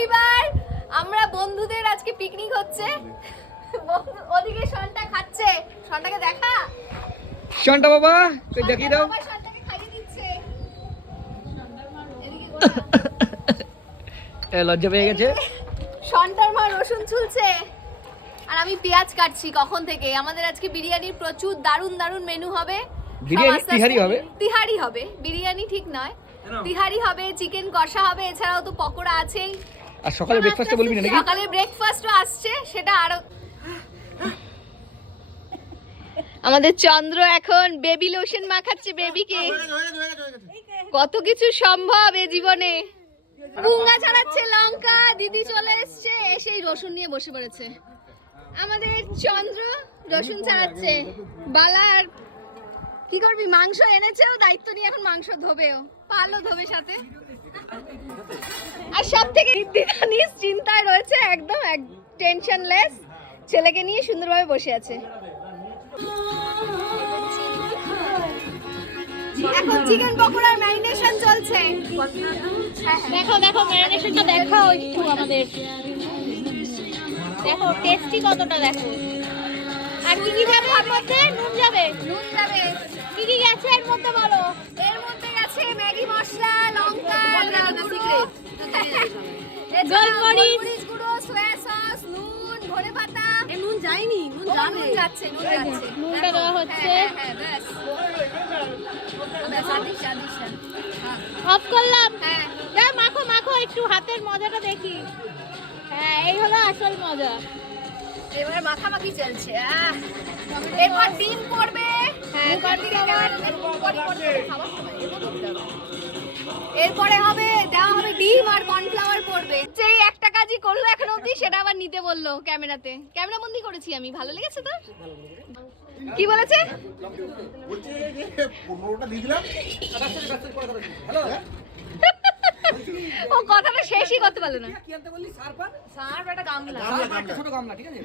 রবিবার আমরা বন্ধুদের আজকে পিকনিক হচ্ছে। ওদিকে শনটা খাচ্ছে, শনটাকে দেখা। শনটা বাবা তুই দেখিয়ে দাও। বাবা শনটাকে খাইয়ে দিচ্ছে। এ লজ্জা পেয়ে গেছে। শনটার মা রসুন ছুলছে আর আমি পেঁয়াজ কাটছি কখন থেকে। আমাদের আজকে বিরিয়ানির প্রচুর দারুণ দারুণ মেনু হবে। বিরিয়ানি তিহারি হবে? তিহারি হবে, বিরিয়ানি ঠিক নয়, তিহারি হবে, চিকেন কষা হবে, এছাড়াও তো পকোড়া আছেই। আর সকালে ব্রেকফাস্টে বলবি না নাকি? সকালে ব্রেকফাস্টও আসছে, সেটা আরো। আমাদের চন্দ্র এখন বেবি লোশন মাখাচ্ছে বেবিকে। কত কিছু সম্ভব এই জীবনে। বুঙ্গা ছাড়াচ্ছে, লঙ্কা দিদি চলে এসছে, এসেই রসুন নিয়ে বসে পড়েছে। আমাদের চন্দ্র রসুন ছাড়াচ্ছে। বালা আর কি করবি, মাংস এনেছেও, দায়িত্ব নিয়ে এখন মাংস ধোবেও, পালো ধোবে সাথে। আর সব থেকে চিন্তায় রয়েছে, একদম টেনশনলেস, ছেলেকে নিয়ে সুন্দরভাবে বসে আছে। এখন চিকেন পকোড়ার ম্যারিনেশন চলছে। দেখো দেখো ম্যারিনেশনটা দেখাও একটু আমাদের। দেখো টেস্টি কতটা দেখো। আর কি কি যাবে এর মধ্যে? নুন যাবে, নুন যাবে। কি কি গেছে এর মধ্যে বলো? এর মধ্যে গেছে ম্যাগি মশলা, লঙ্কা, গোলমরিচ গুঁড়ো, সয়া সস, নুন, ধনেপাতা। নুন যায়নি, নুন যাচ্ছে, নুন যাচ্ছে। নুনটা দেওয়া হচ্ছে। হ্যাঁ ব্যাস। অফ করলাম। হ্যাঁ যা মাখো মাখো একটু, হাতের মজাটা দেখি। হ্যাঁ এই হলো আসল মজা। এবারে মাখামাখি চলছে। এরপর ডিম পড়বে। হ্যাঁ এরপরে হবে, দেওয়া হবে ডিম আর কর্নফ্লাওয়ার পড়বে। যেই একটা কাজই করলো এখন অবধি, সেটা আবার নিতে বললো ক্যামেরাতে। ক্যামেরা বন্দি করেছি আমি। ভালো লেগেছে তোর? কি বলেছে? ও কথাটা শেষই করতে পারলো না। সার্ফ একটা গামলা, ছোট গামলা, ঠিক আছে।